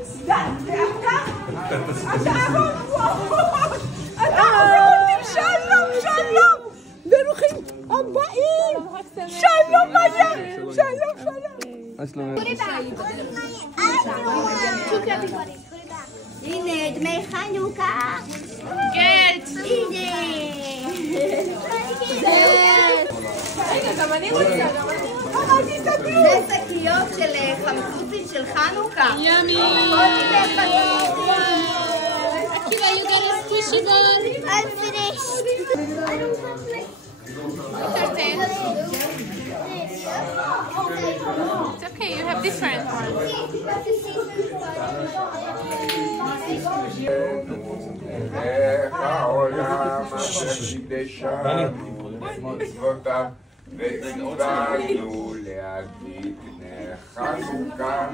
שלום, ברוכים הבאים. שלום מאיה, שלום. הנה דמי חנוכה. גט. הנה. רגע, גם אני רוצה, זה שקיות של חמצוצים של חנוכה. ימי. Akira, you got a squishy ball? I'm finished. It's okay, you have different ones. וציוונו להדליק נר חנוכה.